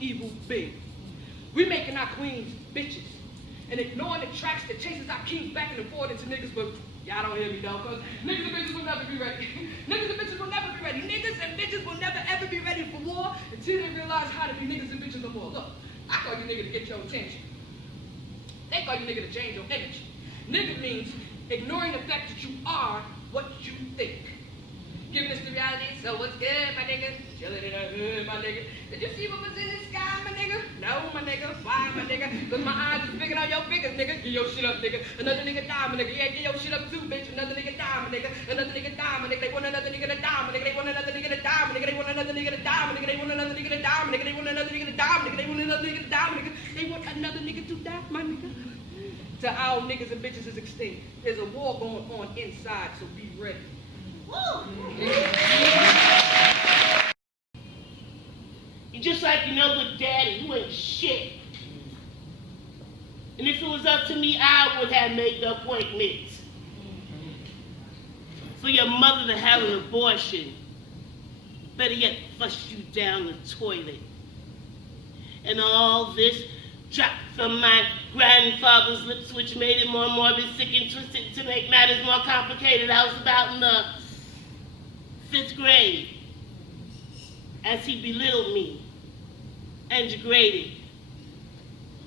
evil being. We making our queens bitches and ignoring the tracks that chases our kings back and forth into niggas, but y'all don't hear me though, cause niggas and bitches will never be ready. Niggas and bitches will never be ready. Niggas and bitches will never ever be ready for war until they realize how to be niggas and bitches no more. Look, I call you nigga to get your attention. They call you nigga to change your image. Nigga means ignoring the fact that you are what you think. Giving us the reality, so what's good, my nigga? Chillin' in the hood, my nigga. Did you see what was in the sky, my nigga? No, my nigga. Why, my nigga? Cause my eyes is bigger on your fingers, nigga. Get your shit up, nigga. Another nigga die, my nigga. Yeah, get your shit up too, bitch. Another nigga die, my nigga. Another nigga die, my nigga. They want another nigga to die, my nigga. They want another nigga to die, my nigga. They want another nigga to die, my nigga. They want another nigga to die, my nigga. They want another nigga to die, my nigga. They want another nigga to die, my nigga. They want another nigga to die, my nigga. To our niggas and bitches is extinct. There's a war going on inside, so be ready. You just like your other daddy, you ain't shit. And if it was up to me, I would have made the appointments. For your mother to have an abortion, better yet, flush you down the toilet. And all this dropped from my grandfather's lips, which made it more morbid, sick, and twisted to make matters more complicated. I was about in the 5th grade as he belittled me and degraded.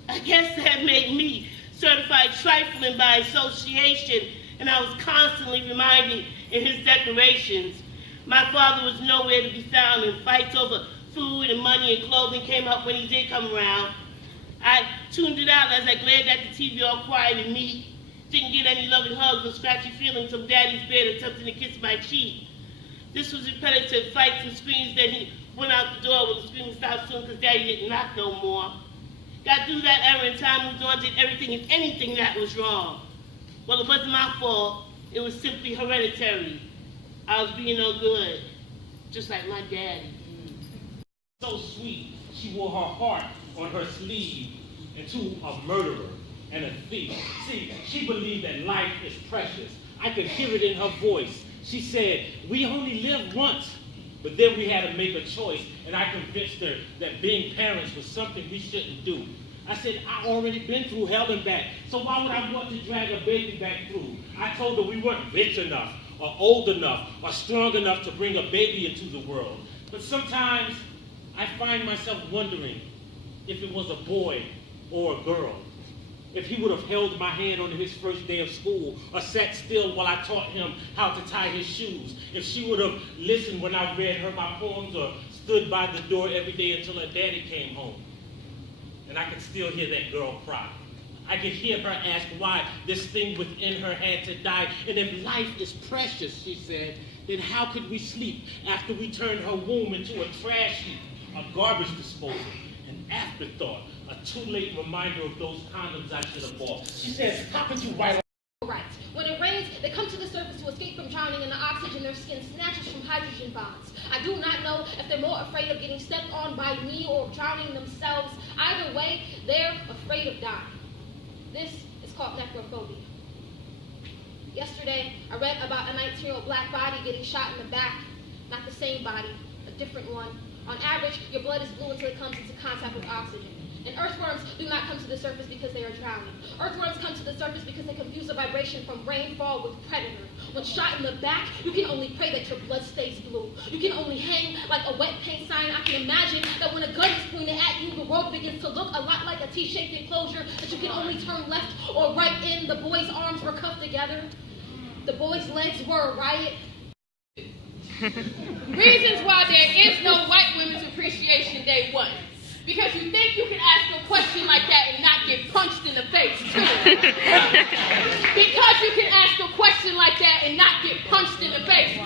I guess that made me certified trifling by association, and I was constantly reminding in his declarations. My father was nowhere to be found, and fights over food and money and clothing came up when he did come around. I tuned it out as I glared at the TV all quiet and neat. Didn't get any loving hugs or scratchy feelings from Daddy's beard attempting to kiss my cheek. This was repetitive fights and screams that he went out the door with a screaming stop soon because Daddy didn't knock no more. Got through that era and time moved on, did everything and anything that was wrong. Well, it wasn't my fault. It was simply hereditary. I was being no good, just like my daddy. So sweet, she wore her heart on her sleeve into a murderer and a thief. See, she believed that life is precious. I could hear it in her voice. She said, we only live once. But then we had to make a choice, and I convinced her that being parents was something we shouldn't do. I said, I already been through hell and back, so why would I want to drag a baby back through? I told her we weren't rich enough, or old enough, or strong enough to bring a baby into the world. But sometimes I find myself wondering if it was a boy or a girl. If he would have held my hand on his first day of school, or sat still while I taught him how to tie his shoes. If she would have listened when I read her my poems, or stood by the door every day until her daddy came home. And I could still hear that girl cry. I could hear her ask why this thing within her had to die. And if life is precious, she said, then how could we sleep after we turned her womb into a trash heap, a garbage disposal, an afterthought, a too-late reminder of those condoms I should have bought. She says, how could you write right. When it rains, they come to the surface to escape from drowning in the oxygen their skin snatches from hydrogen bonds. I do not know if they're more afraid of getting stepped on by me or drowning themselves. Either way, they're afraid of dying. This is called necrophobia. Yesterday, I read about a 19-year-old black body getting shot in the back. Not the same body, a different one. On average, your blood is blue until it comes into contact with oxygen. And earthworms do not come to the surface because they are drowning. Earthworms come to the surface because they confuse the vibration from rainfall with predator. When shot in the back, you can only pray that your blood stays blue. You can only hang like a wet paint sign. I can imagine that when a gun is pointed at you, the world begins to look a lot like a T-shaped enclosure that you can only turn left or right in. The boy's arms were cuffed together. The boy's legs were a riot. Reasons why there is no White Women's Appreciation Day 1. Because you think you can ask a question like that and not get punched in the face, too. Because you can ask a question like that and not get punched in the face, 3.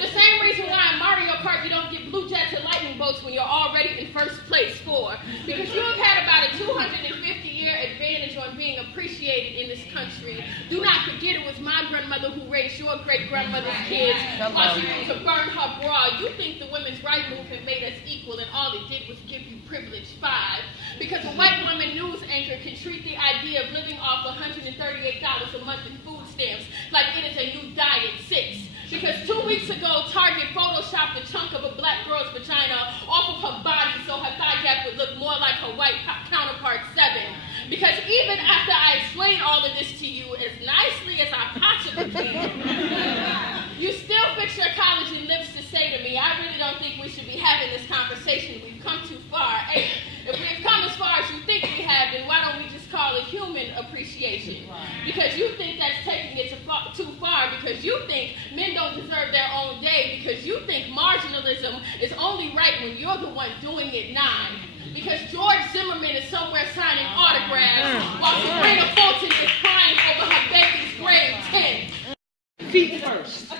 The same reason why in Mario Kart you don't get blue jets and lightning bolts when you're already in first place, 4. Because you have had about a 250-year advantage on being appreciated in this country. Do not forget it was my grandmother who raised your great-grandmother's kids while she used to burn her bra. You think the women's rights movement made us equal and all it did was give you privilege, 5. Because a white woman news anchor can treat the idea of living off $138 a month in food stamps like it is a new diet, 6. Because 2 weeks ago, Target photoshopped a chunk of a black girl's vagina off of her body so her thigh gap would look white counterpart 7. Because even after I explain all of this to you as nicely as I possibly can, you still fix your college and lips to say to me, I really don't think we should be having this conversation. We've come too far. Hey, if we've come as far as you think we have, then why don't we just call it human appreciation? Because you think that's taking it too far, because you think men don't deserve their own day, because you think marginalism is only right when you're the one doing it 9. Because George Zimmerman is somewhere signing autographs while Sabrina Fulton is crying over her baby's grade 10. Feet first.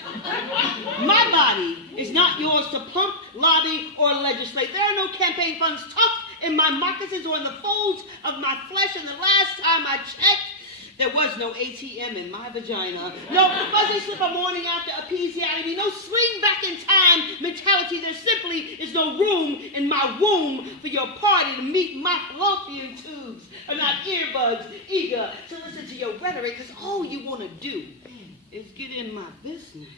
My body is not yours to pump, lobby, or legislate. There are no campaign funds tucked in my moccasins or in the folds of my flesh. And the last time I checked, there was no ATM in my vagina. No fuzzy slipper morning after episiotomy. No swing back in time mentality. There simply is no room in my womb for your party to meet my fallopian tubes. Are not earbuds eager to listen to your rhetoric, because all you want to do is get in my business.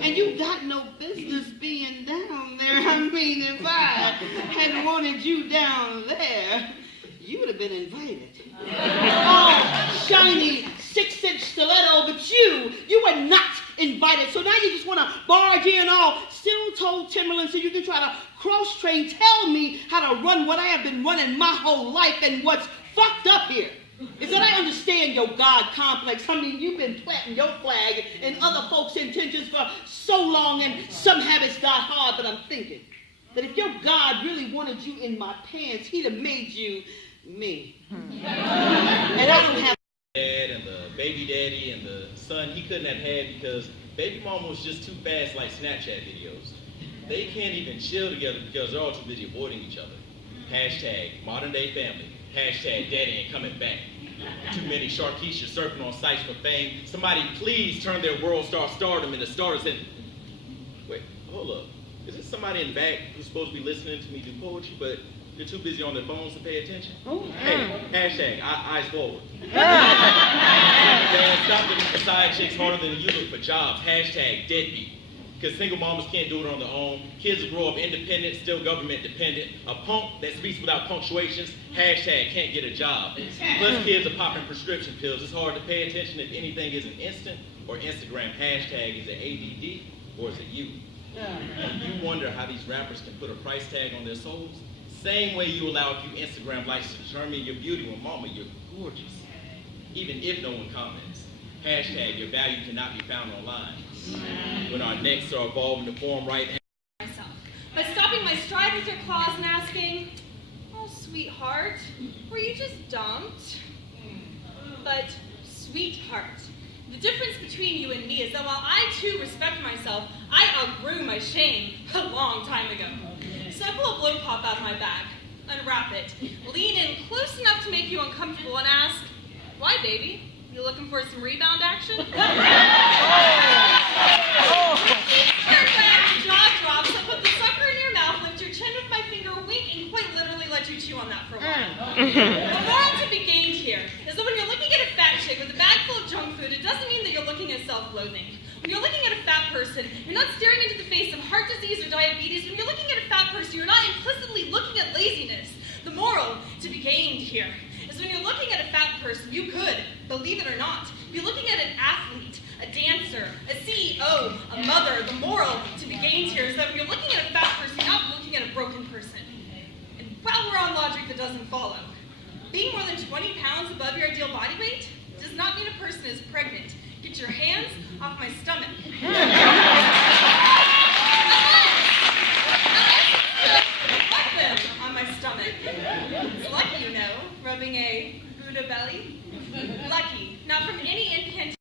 And you got no business being down there. I mean, if I had wanted you down there, you would have been invited. Oh, shiny 6-inch stiletto, but you were not invited. So now you just want to barge in all steel-toed Timberland so you can try to cross-train, tell me how to run what I have been running my whole life. And what's fucked up here is that I understand your God complex. I mean, you've been planting your flag and other folks' intentions for so long, and some habits die hard, but I'm thinking that if your God really wanted you in my pants, he'd have made you me. And I don't have dad and the baby daddy and the son he couldn't have had because baby mama was just too fast like Snapchat videos. They can't even chill together because they're all too busy avoiding each other. Hashtag modern day family. Hashtag daddy ain't coming back. Too many Sharkeisha surfing on sites for fame. Somebody please turn their world star stardom into stars and... Wait, hold up. Is this somebody in the back who's supposed to be listening to me do poetry, but they're too busy on their phones to pay attention? Hey, hashtag eyes forward. Dad, stop looking for side chicks harder than you look for jobs. Hashtag deadbeat. Because single mamas can't do it on their own. Kids will grow up independent, still government dependent. A punk that speaks without punctuations, hashtag can't get a job. Plus kids are popping prescription pills. It's hard to pay attention if anything isn't instant or Instagram. Hashtag is it ADD or is it you? And you wonder how these rappers can put a price tag on their souls? Same way you allow a few Instagram likes to determine your beauty when mama, you're gorgeous. Even if no one comments. Hashtag your value cannot be found online. When our necks are evolving to form right myself by stopping my stride with your claws and asking, oh, sweetheart, were you just dumped? But, sweetheart, the difference between you and me is that while I too respect myself, I outgrew my shame a long time ago. So I pull a blow pop out of my bag, unwrap it, lean in close enough to make you uncomfortable and ask, why, baby? You looking for some rebound action? Turn back, jaw drops, I put the sucker in your mouth, lift your chin with my finger, wink, and quite literally let you chew on that for a while. The moral to be gained here is that when you're looking at a fat chick with a bag full of junk food, it doesn't mean that you're looking at self-loathing. When you're looking at a fat person, you're not staring into the face of heart disease or diabetes. When you're looking at a fat person, you're not implicitly looking at laziness. The moral to be gained here is when you're looking at a fat person, you could, believe it or not, be looking at an athlete, a dancer, a CEO, a mother. The moral to be gained here is that when you're looking at a fat person, you're not looking at a broken person. And while we're on logic that doesn't follow, being more than 20 pounds above your ideal body weight does not mean a person is pregnant. Get your hands off my stomach. On my stomach. It's lucky, you know, rubbing a Buddha belly. Lucky, not from any incantation.